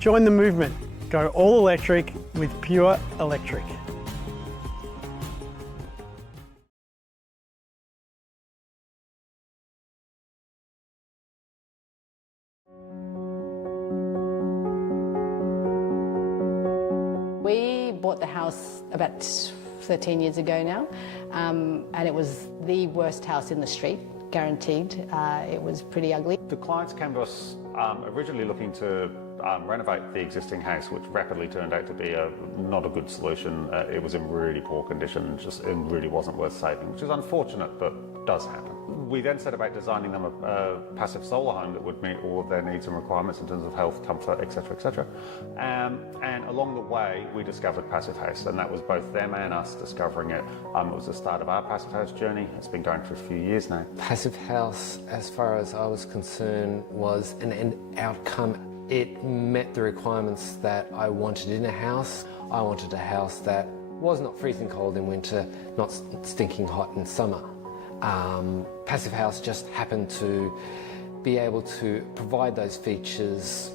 Join the movement. Go all electric with Pure Electric. We bought the house about 13 years ago now, and it was the worst house in the street, guaranteed. It was pretty ugly. The clients came to us originally looking to renovate the existing house, which rapidly turned out to be not a good solution. It was in really poor condition, it really wasn't worth saving, which is unfortunate, but does happen. We then set about designing them a passive solar home that would meet all of their needs and requirements in terms of health, comfort, etc., etc. And along the way, we discovered Passive House, and that was both them and us discovering it. It was the start of our Passive House journey. It's been going for a few years now. Passive House, as far as I was concerned, was an end outcome. It met the requirements that I wanted in a house. I wanted a house that was not freezing cold in winter, not stinking hot in summer. Passive House just happened to be able to provide those features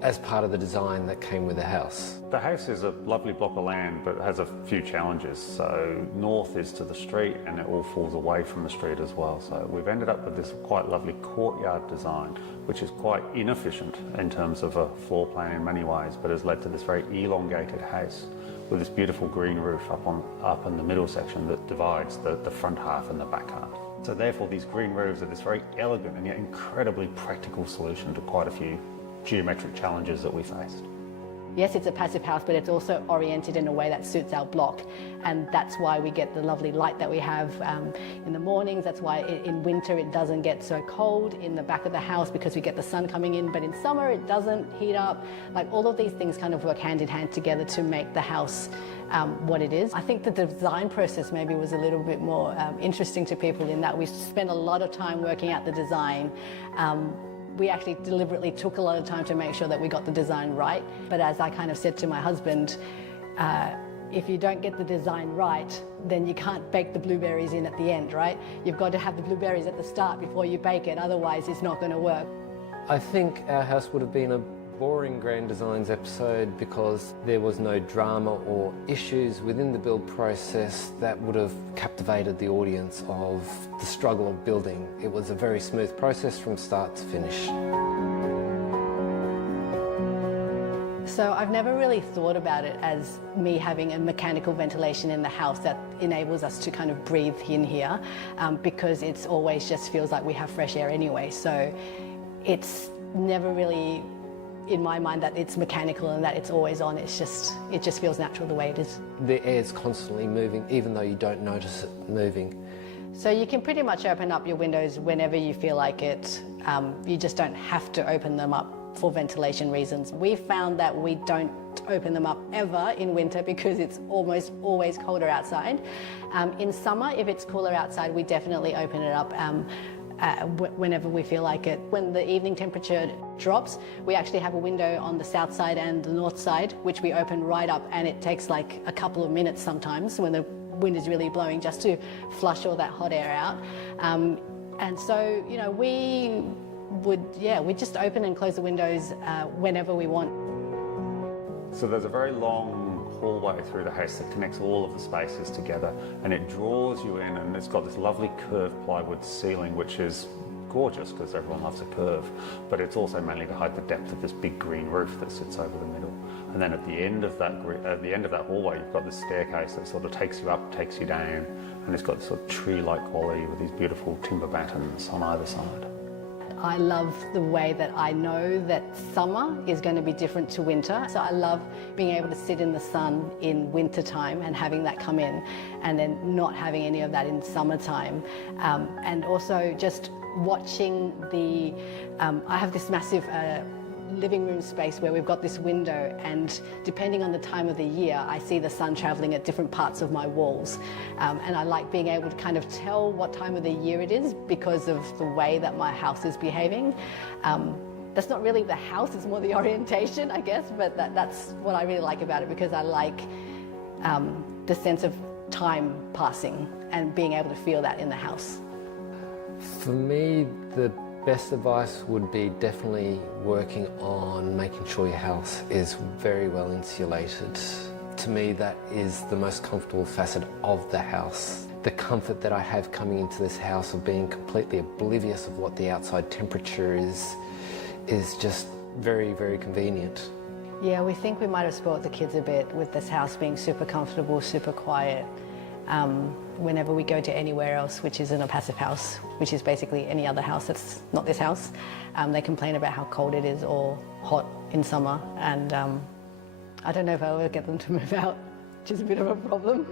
as part of the design that came with the house. The house is a lovely block of land, but it has a few challenges. So north is to the street, and it all falls away from the street as well. So we've ended up with this quite lovely courtyard design, which is quite inefficient in terms of a floor plan in many ways, but has led to this very elongated house with this beautiful green roof up in the middle section that divides the front half and the back half. So therefore these green roofs are this very elegant and yet incredibly practical solution to quite a few geometric challenges that we faced. Yes, it's a passive house, but it's also oriented in a way that suits our block, and that's why we get the lovely light that we have in the mornings. That's why in winter it doesn't get so cold in the back of the house because we get the sun coming in, but in summer it doesn't heat up. Like, all of these things kind of work hand in hand together to make the house what it is. I think the design process maybe was a little bit more interesting to people in that we spent a lot of time working out the design. We actually deliberately took a lot of time to make sure that we got the design right. But as I kind of said to my husband, if you don't get the design right, then you can't bake the blueberries in at the end, right? You've got to have the blueberries at the start before you bake it, otherwise it's not going to work. I think our house would have been a boring Grand Designs episode because there was no drama or issues within the build process that would have captivated the audience of the struggle of building. It was a very smooth process from start to finish. So I've never really thought about it as me having a mechanical ventilation in the house that enables us to kind of breathe in here, because it's always just feels like we have fresh air anyway. So it's never really in my mind that it's mechanical and that it's always on. It just feels natural the way it is. The air's constantly moving, even though you don't notice it moving. So you can pretty much open up your windows whenever you feel like it. You just don't have to open them up for ventilation reasons. We found that we don't open them up ever in winter because it's almost always colder outside. In summer, if it's cooler outside, we definitely open it up whenever we feel like it. When the evening temperature drops, we actually have a window on the south side and the north side, which we open right up, and it takes like a couple of minutes sometimes when the wind is really blowing just to flush all that hot air out. And so, you know, we just open and close the windows whenever we want. So there's a very long hallway through the house that connects all of the spaces together, and it draws you in, and it's got this lovely curved plywood ceiling, which is gorgeous because everyone loves a curve, but it's also mainly to hide the depth of this big green roof that sits over the middle. And then at the end of that hallway, you've got this staircase that sort of takes you up, takes you down, and it's got this sort of tree-like quality with these beautiful timber battens on either side. I love the way that I know that summer is going to be different to winter. So I love being able to sit in the sun in winter time and having that come in, and then not having any of that in summertime. And also just watching I have this massive living room space where we've got this window, and depending on the time of the year, I see the sun traveling at different parts of my walls. And I like being able to kind of tell what time of the year it is because of the way that my house is behaving. That's not really the house, it's more the orientation, I guess, but that's what I really like about it, because I like the sense of time passing and being able to feel that in the house. For me, the best advice would be definitely working on making sure your house is very well insulated. To me, that is the most comfortable facet of the house. The comfort that I have coming into this house of being completely oblivious of what the outside temperature is just very, very convenient. Yeah, we think we might have spoilt the kids a bit with this house being super comfortable, super quiet. Whenever we go to anywhere else, which isn't a passive house, which is basically any other house that's not this house, they complain about how cold it is or hot in summer, and I don't know if I'll ever get them to move out, which is a bit of a problem.